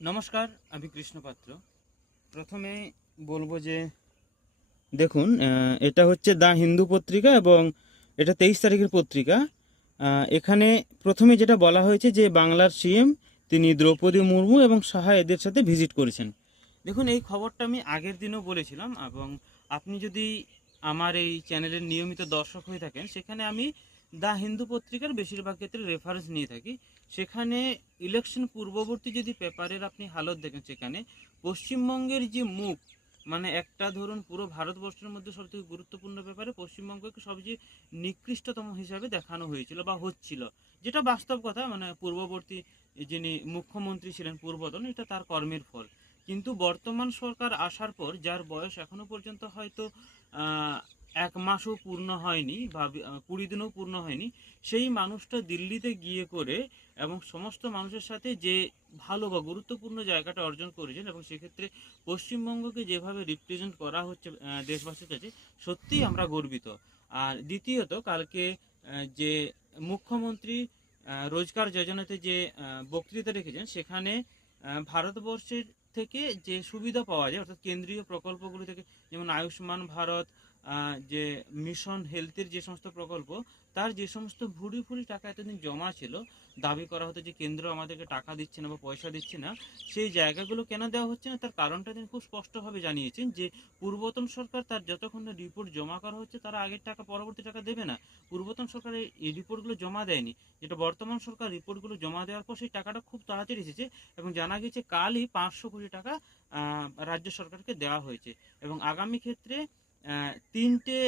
নমস্কার, আমি কৃষ্ণপাত্র। প্রথমে বলবো যে দেখুন, এটা হচ্ছে দ্য হিন্দু পত্রিকা এবং এটা 23 তারিখের পত্রিকা। এখানে প্রথমে যেটা বলা হয়েছে যে বাংলার সিএম তিনি দ্রৌপদী মুর্মু এবং সাহা এদের সাথে ভিজিট করেছেন। দেখুন, এই খবরটা আমি আগের দিনও বলেছিলাম এবং আপনি যদি আমার এই চ্যানেলের নিয়মিত দর্শক হয়ে থাকেন, সেখানে আমি দ্য হিন্দু পত্রিকার বেশিরভাগ ক্ষেত্রে রেফারেন্স নিয়ে থাকি। সেখানে ইলেকশন পূর্ববর্তী যদি পেপারের আপনি হালত দেখেন, সেখানে পশ্চিমবঙ্গের যে মুখ, মানে একটা ধরুন পুরো ভারতবর্ষের মধ্যে সবথেকে গুরুত্বপূর্ণ ব্যাপারে পশ্চিমবঙ্গকে সবচেয়ে নিকৃষ্টতম হিসাবে দেখানো হয়েছিল বা হচ্ছিল, যেটা বাস্তব কথা। মানে পূর্ববর্তী যিনি মুখ্যমন্ত্রী ছিলেন পূর্বতন, এটা তার কর্মের ফল। কিন্তু বর্তমান সরকার আসার পর যার বয়স এখনো পর্যন্ত হয়তো 1 মাসও পূর্ণ হয়নি বা 20 দিনও পূর্ণ হয়নি, সেই মানুষটা দিল্লিতে গিয়ে করে এবং সমস্ত মানুষের সাথে যে ভালো বা গুরুত্বপূর্ণ জায়গাটা অর্জন করেছেন, এবং সেক্ষেত্রে পশ্চিমবঙ্গকে যেভাবে রিপ্রেজেন্ট করা হচ্ছে দেশবাসীর কাছে, সত্যিই আমরা গর্বিত। আর দ্বিতীয়ত, কালকে যে মুখ্যমন্ত্রী রোজগার যোজনাতে যে বক্তৃতা রেখেছেন, সেখানে ভারতবর্ষের থেকে যে সুবিধা পাওয়া যায়, অর্থাৎ কেন্দ্রীয় প্রকল্পগুলি থেকে, যেমন আয়ুষ্মান ভারত, যে মিশন হেলথের যে সমস্ত প্রকল্প, তার যে সমস্ত ভুড়ি ভুড়ি টাকা এতদিন জমা ছিল, দাবি করা হতো যে কেন্দ্র আমাদেরকে টাকা দিচ্ছে না বা পয়সা দিচ্ছে না, সেই জায়গাগুলো কেন দেওয়া হচ্ছে না, তার কারণটা তিনি খুব স্পষ্টভাবে জানিয়েছেন যে পূর্বতন সরকার তার যতক্ষণ না রিপোর্ট জমা করা হচ্ছে, তারা আগের টাকা পরবর্তী টাকা দেবে না। পূর্বতন সরকার এই রিপোর্টগুলো জমা দেয়নি, যেটা বর্তমান সরকার রিপোর্টগুলো জমা দেওয়ার পর সেই টাকাটা খুব তাড়াতাড়ি এসেছে, এবং জানা গেছে কালই 500 কোটি টাকা রাজ্য সরকারকে দেওয়া হয়েছে। এবং আগামী ক্ষেত্রে 3টে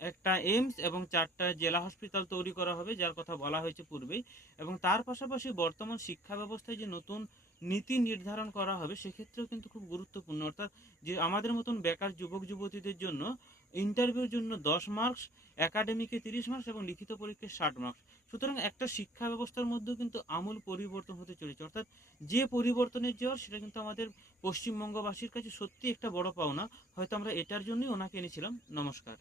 একটা এইমস এবং 4টা জেলা হসপিটাল তৈরি করা হবে, যার কথা বলা হয়েছে পূর্বেই। এবং তার পাশাপাশি বর্তমান শিক্ষা ব্যবস্থায় যে নতুন নীতি নির্ধারণ করা হবে, সেক্ষেত্রেও কিন্তু খুব গুরুত্বপূর্ণ। অর্থাৎ যে আমাদের মতন বেকার যুবক যুবতীদের জন্য ইন্টারভিউর জন্য 10 মার্কস, একাডেমিকে 30 মার্কস এবং লিখিত পরীক্ষায় 60 মার্কস। সুতরাং একটা শিক্ষা ব্যবস্থার মধ্যেও কিন্তু আমূল পরিবর্তন হতে চলেছে। অর্থাৎ যে পরিবর্তনের জোর, সেটা কিন্তু আমাদের পশ্চিমবঙ্গবাসীর কাছে সত্যি একটা বড় পাওনা। হয়তো আমরা এটার জন্যই ওনাকে এনেছিলাম। নমস্কার।